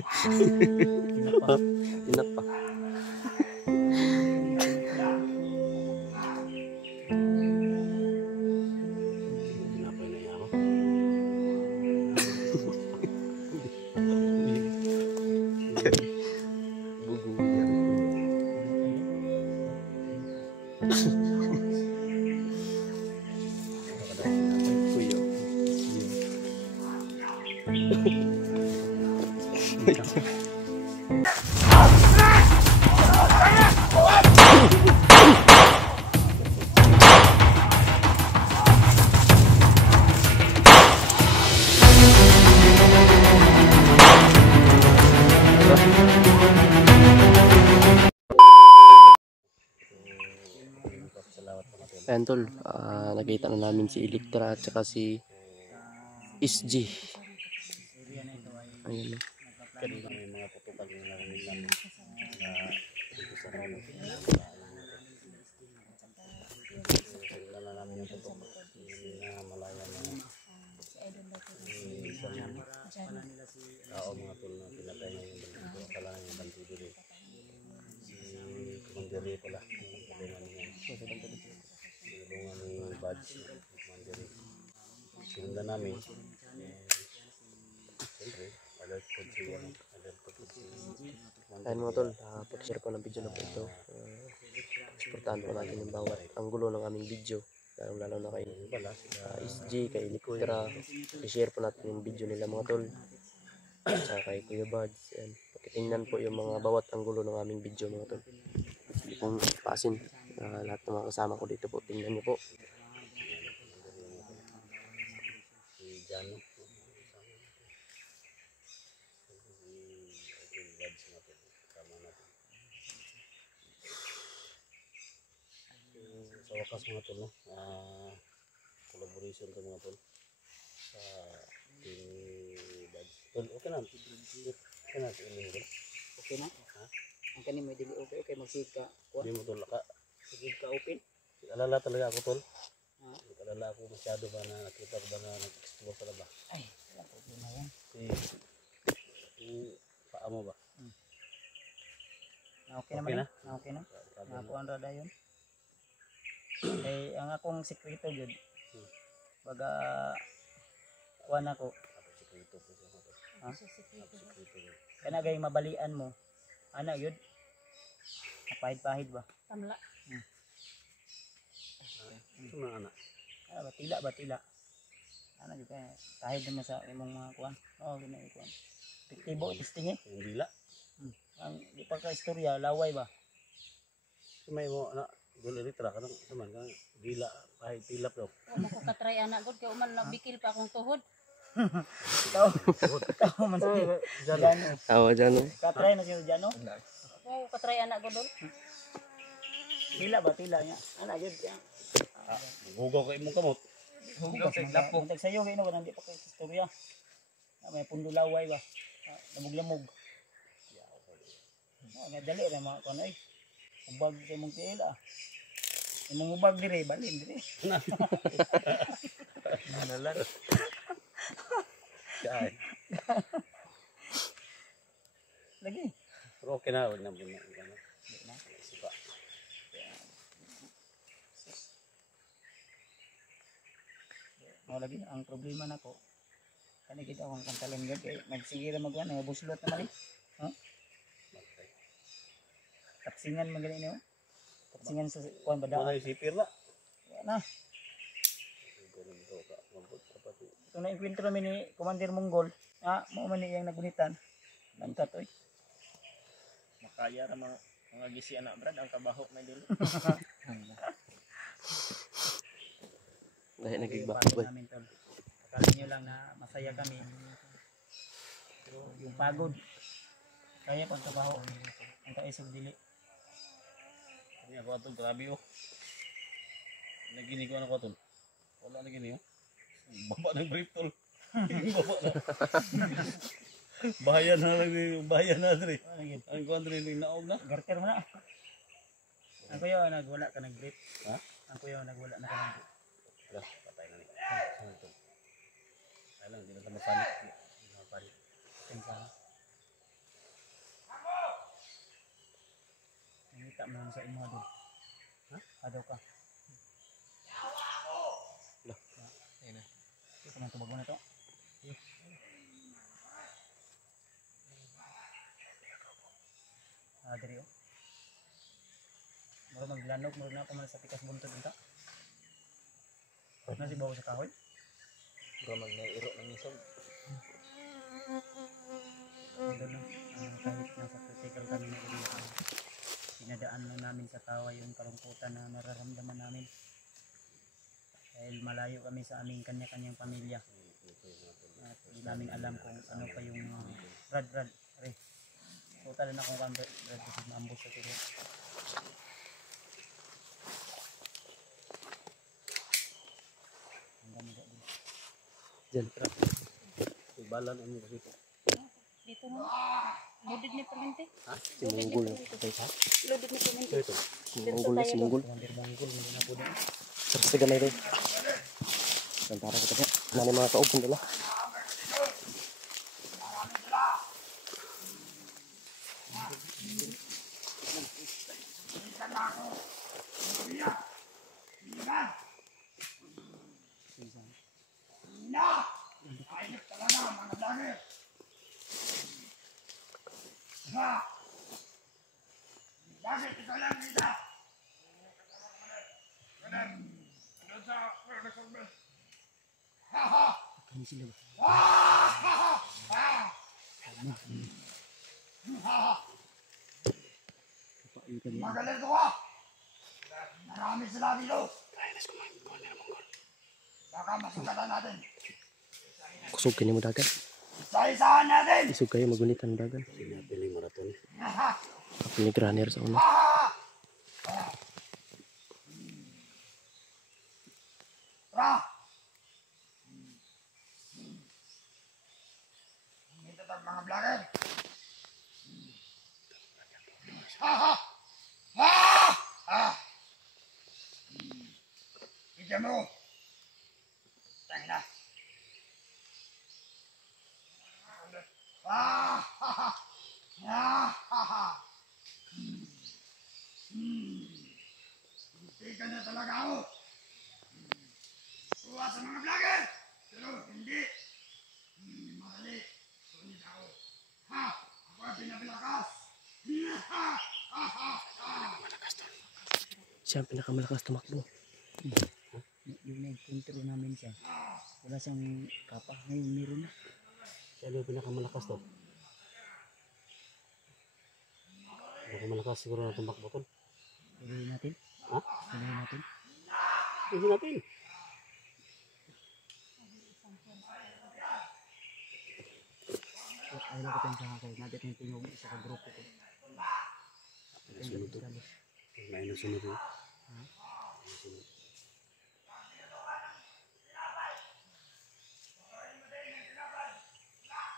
Tinapa. Ayan tol, nakita na namin si Electra at saka si SG. Ayan. Kanina may mga putukan na narinig namin na umpisa namin na namin yung putok na malaya na isang tao mga tol na pinatay na yung bandido. Akala na yung bandido rin si Commander pala yung tulungan ni Badge Commander. Sinundan namin alert po siya. Ayan mga tol, pag-share ko ng video na po ito. Exportahan po natin yung bawat anggulo ng aming video. Lalo na kay SG, kay Electra. I-share po natin yung video nila mga tol. At saka kay Kuya Buds. Ayan. Pakitingnan po yung mga bawat anggulo ng aming video mga tol. Hindi pong pasin. Lahat ng mga kasama ko dito po. Tingnan nyo po. Si Jano. Sa wakas mga tol, no? Collaboration to mga tol sa Team Badge. Tol, okay na? Okay na? Okay na? Ha? Ang kanin mo dili okay mag-seed ka. Hindi mo tol, Seed ka open. alala talaga ako tol. Ha? Alala ako masyado ba na nakita ko ba na nag-explore ka na ba? Ay, wala problema yan. Paa mo ba? Okay naman na? Okay na? Nakakuha ang rada yun. Eh, ang akong sekreto yun. Baga, kuha na ko. Sekreto po siya. Ha? Sekreto yun. Kana gay mabalian mo. Ana yun? Pahid-pahid ba? Tamla. Ito na anak. Batila. Ana yun kaya. Kahit naman sa imong mga kuhan. Oo, gina yung kuhan. Piktibo, testing eh. Yung dila. Ang di pa ka istorya, laway ba? Sumay mo, anak. Dula litra ka nang naman kang dila. Kahit tilap daw. Wala ko katry anak god kay uman nabikil pa akong tuhod. Ikaw man sa Jano. Tawa dyan. Katry na siya Jano. Ako katry anak god dol. Tila niya. Ana yun kaya. Gugaw ka imong kamot. Hugas kay lapong. Tag sayo kay no hindi pa kay istorya. May pundo laway ba? Lamog-lamog. Nga dali ra mga kuno eh. Ubag sa imong tiil ah. Imong ubag dire balin dire. Manalan. Kaya. Lagi. Pero okay na, wag na muna. Sipa. Lagi ang problema nako. Kani kita akong kantalan gad kay nagsigira magwan nga buslot naman eh. Ha? Tapsingan man gani niyo. Tapsingan sa kuan ba Wala yung sipir na. na. Ito na inkwentro namin ni Commander Monggol. Mo man iyang nagunitan. Lantat oy. Makaya ra mga gisi anak brad ang kabaho may dili. Dahil nagigba. Akala nyo lang na masaya kami. Pero yung pagod. Kaya kung trabaho. Ang kaisog dili. Ini ako atong grabe oh. Nagini ko ano ko atong. Wala na gini oh. Baba ng brief tol. Baba na. Bahaya na dre. Ang ko andre ning naog na. Garter mo na. Ang kuya nagwala ka ng grip. Ha? Ang kuya nagwala na ka ng grip. Wala, patay na ni. Ay lang, di na ta mapanik. Mapanik. Pensar. pangita mo lang sa imo doon. Ha? Adaw ka. Lah. Ayun na. Ito man tubag mo na to. Diri oh. Mura maglanog, mura na pa man sa pikas buntod nito. Na si bawo sa kahoy. Bro, magnairo ng isog. Ito lang. Kahit nasa critical kami na rin. Pinadaan lang namin sa tawa yung kalungkutan na nararamdaman namin. Dahil malayo kami sa aming kanya-kanyang pamilya. At hindi namin alam kung ano pa yung Brad, Re. Total na kung Brad, kasi maambos sa tiro. Ang dami ka din. Diyan. Ibalan ang mga dito. Dito mo. Loaded ni Permente. Simunggol na patay sa. Loaded ni Permente. Ito. Simunggol na simunggol. Banggol, hindi na po din. Terus sa gamay rin. Santara kita niya. Nani mga kaupon nila. Kami sila. Magaling ko ha! Marami sila dito! Baka masugatan natin! Kusog kayo mo dagan. Isa-isahan natin! Isog kayo magunitan dagan. Pinapiling maraton. Ako ni Granner sa una. Tara! Ito tag mga vlogger! Ha ha! Ha! Ha! Bigyan mo! Tangina! Ah! Ha ha! Ah! Ha ha! Hindi ka na talaga ako! Kuha sa mga vlogger! Pero hindi! Madali! Sunod ako! Ha! Ako ang pinapilakas! Ha! Ha! Ha! Ha! Siya ang pinakamalakas tumakbo. Yung nag-intro namin siya. Wala siyang kapa. Ngayon meron na. Siya yung pinakamalakas to. Pinakamalakas siguro na tumakbo. Pilihin natin. Ha? Pilihin natin. Hindi natin. Ay lang ko tayong sa hakay. Nagat yung tingog sa grupo ko. Sunod to. May nasunod yun.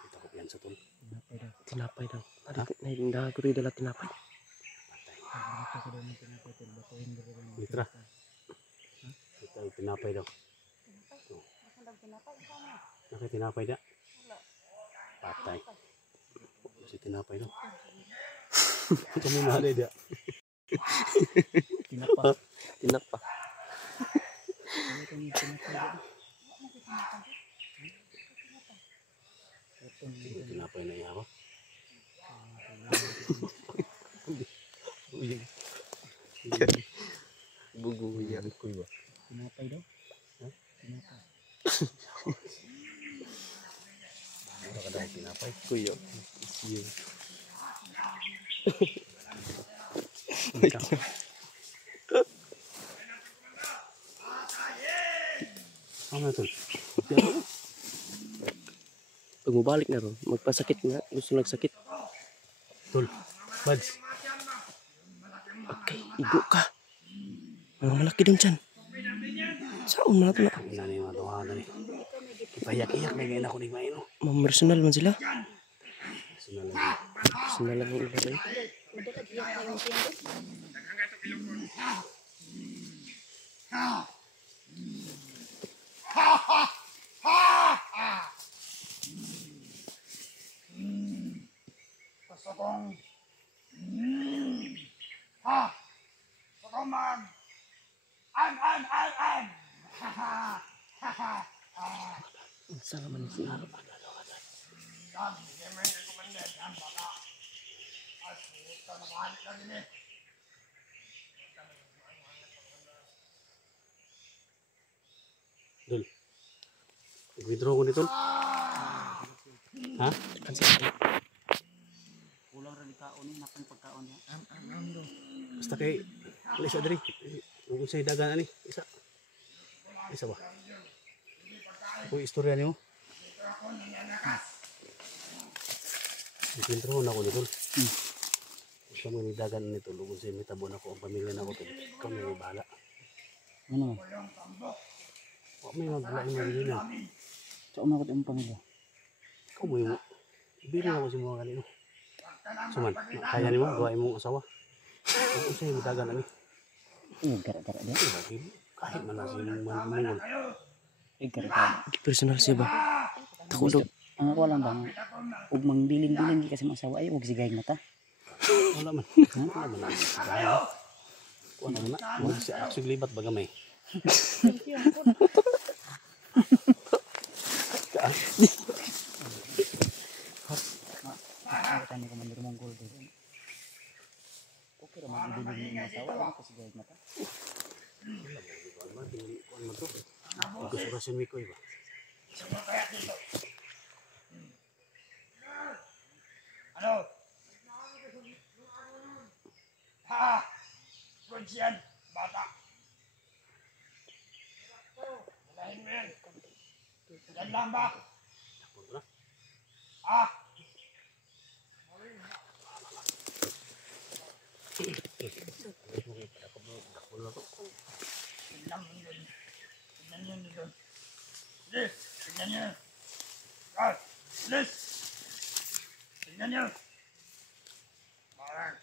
Ito ko yan sa tol. Napay daw. Tinapay daw. Nahindahan ko rin dala tinapay. Pagkakita ko daw ng tinapay. Pero batuhin ko rin. Mitra. Ito ang tinapay daw. Nakandang pinapay. Sana. Nakitinapay da. Patay. Si tinapay daw. Kami mahalay da. Tinapa. Tinapa. Ano kami tinapay daw? Tinapay na iya ako. Bugo yan. Kuy ba? Tinapay daw? Tinapay. Ano ka daw tinapay? Kuyo. Siyo. Ano na tol? Pag mabalik na ron, magpasakit nga. Gusto nagsakit. Tol. Bads. Okay, igo ka. Ang malaki din dyan. Saan mo natin na? Ang ina na yung mga tawanan eh. Ipayak-iyak na ngayon ako ni Maino. Personal man sila. Personal lang. Personal lang yung ilagay. Madalag iyak na yung tiyan. Gusto kong Ha! Pakumag! An! Ha ha! Ha ha! Saan naman siya? Yan, hindi mo yung recommended. Yan, baka. Ay, puta na mahal ka din eh. Dul. Withdraw ko nito. Ha? Kulang rin kaon ni napang pagkaon niya. Basta kay wala isa diri. Kung sa dagan ani, isa. Isa ba? Kung istorya niyo. Withdraw na ko nito. Sa mga dagan nito, lugon sa mitabo na ko ang pamilya na ko to. Kami may bahala. Ano? Wa may maglain magilinan. Sa una ko yung pamilya. Ikaw mo yung bili na ko sa mga kanino. Suman, kaya ni mo, gawain mo asawa. Kung sa'yo dagan ani. Gara-gara dia. Kahit man na sa imong manungol. Gara-gara. Personal siya ba? Takudog. Ang ako lang bang ug mangbilin-bilin kasi masawa ay ug sigay mata. Wala man. Wala man lang. Wala man na. Wala siya actually libat baga may. Ako tani ko mandir mong gold din. Okay ra mangbilin ni masawa ay kasi sigay mata. Kuan mo to. Gusto mi ko iba. Ano? Ha! Good yan, bata. Dalahin mo yan. Yan lang ba? Ha? Tignan mo yun. Tignan yun dito. Sige, tignan nyo. Ah, bilis! Tignan nyo. Parang,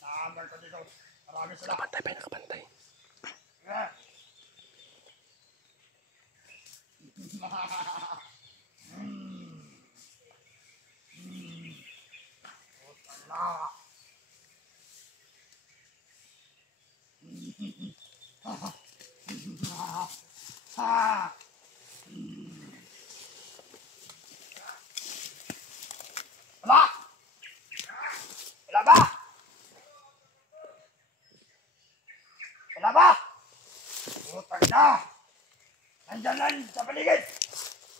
naambar ko dito. Marami sila. Nakapantay pa, nakapantay. Ah. Utala. Ha! Wala! Wala ba? Wala ba? Utang na! Nandyan lang sa paligid!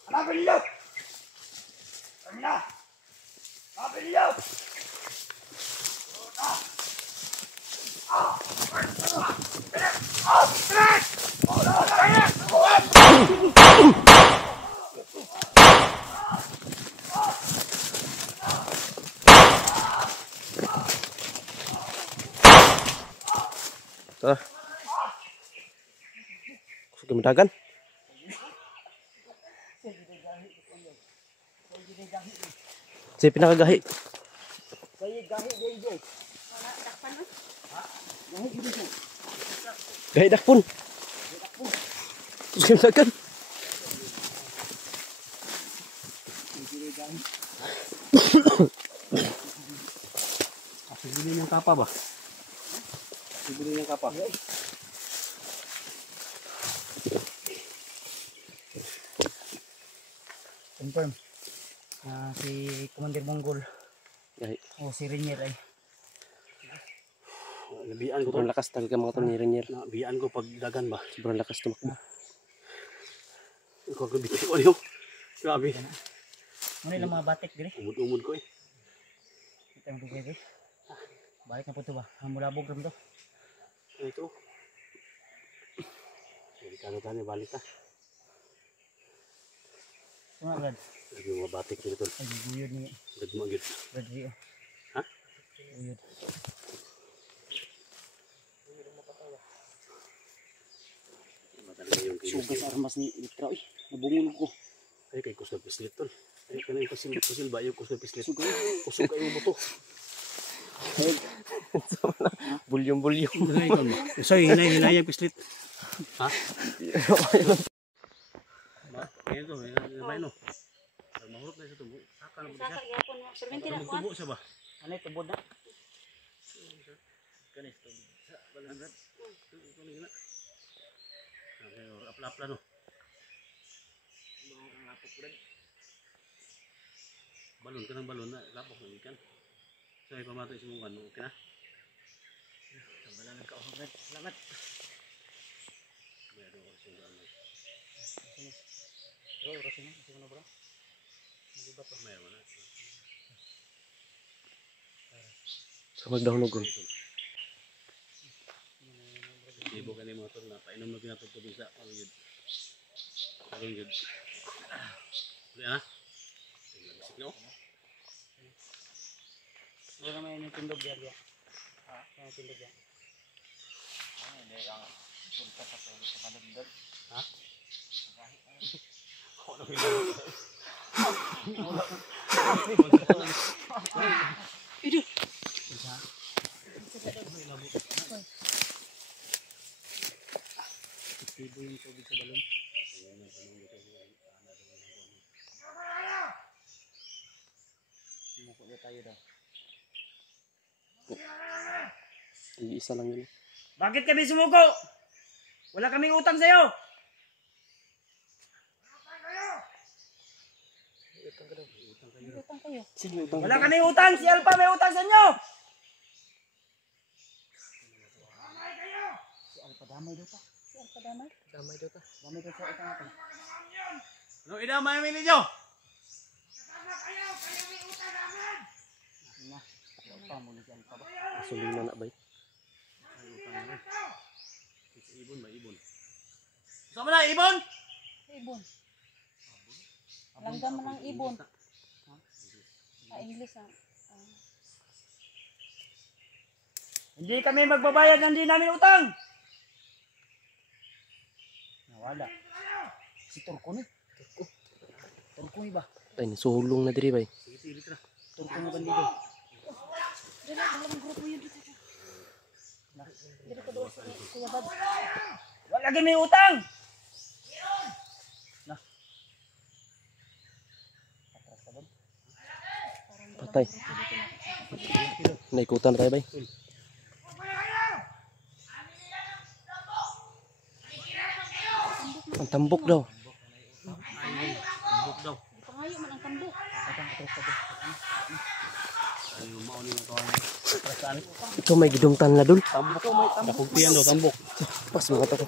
Hanapin niyo! Kami na! Hanapin niyo! Utang! Tara. Gusto ka madagan? Siya pinakagahi. Gahi dakpon. Gusto ka madagan? Bili niyang kapa ba? Bili niyang kapa. Confirm. Si Commander Monggol Gahi. o si Renier ay Nabian ko to. Sobrang lakas talaga mga tonyer-nyer. Nabian ko pag dagan ba. Sobrang lakas tumakbo. Ikaw gabiti ko niyo. Grabe. ano lang mga batik dire. Umud-umud ko eh. Kita mo pwede. Balik na po ito ba? Mulabog rin to. Ito. Hindi ka na balik ka. Mga Brad. Lagi mga batik dito. Ay guyod ni Gagma gid. Brad Rio. Ha? Guyod. Matalaga yung kilos. Sugas armas ni Litra. Uy, nabungol ko. Ay kay kusog pislit tol. Ay kanang kusil ba yung kusog pislit. Sugas. Kusog kayo mo to. Bulyong-bulyong. Sorry, hinay yung pislit. Ha? Ngayon to, hinay no. Mahurot na siya to. Saka na mo siya. Saka gyapon mo. Perminti na Ano kuan. tubo siya ba? Ano ito bod na? Kanis tubig. Sa balan Brad. Ito nila. Apla-apla no. Bango kang lapok Brad. Balon ka ng balon na. Lapok ng ikan. So, ipamato isimungan. Okay na? Sa balan nagkauha Brad. Salamat. Mayroon ko isimungan. Bro, rasin na. Kasi mo na bro. Malibat pa. Mayroon na. So magdahunogon. Ibo ka ni mga tol na. Painom na pinatutubig sa. Ano yun? Ano yun? Ulit na? Bisik na oh. Wala naman yung tindog yan. Yung tindog yan. Ano hindi ang punta sa tubig sa balon Brad. Ha? Ibo yung tubig sa balon. Sumuko na tayo daw. Iisa lang yun. Bakit kami sumuko? Wala kaming utang sa'yo. Utang kayo. Sino utang? Wala kaming utang. Si Alpha may utang sa inyo. Si Alpha damay daw pa. Si Alpha Damay. Damay daw ta. Damay daw sa utang natin. Ano idamay mo ninyo? Na. Alpha muli si Alpha ba? Sulina na ba? Ay, utang na rin. Sa ibon, may ibon. Saan mo na, ibon? Ibon. Langgam ng ibon. English ah. Hindi kami magbabayad ng hindi namin utang. Nawala. Si Turko ni. Turko ni ba? Ay, sulong na diri bay. Sige, sige, litra. Turko ni bandido. Dili, dalang grupo yun dito. Dili ko doon sa Kuya Bad. Wala kami utang. Na. Atras ka doon. Patay. Naikutan tayo bay. Ang tambok daw. Buk daw. Di pa ngayon man ang tambok. Atras ka doon. Ay, maunin ang kawan. Ito may gidungtan na dul. Tambok. Napugtiyan daw, tambok. Pas mga to.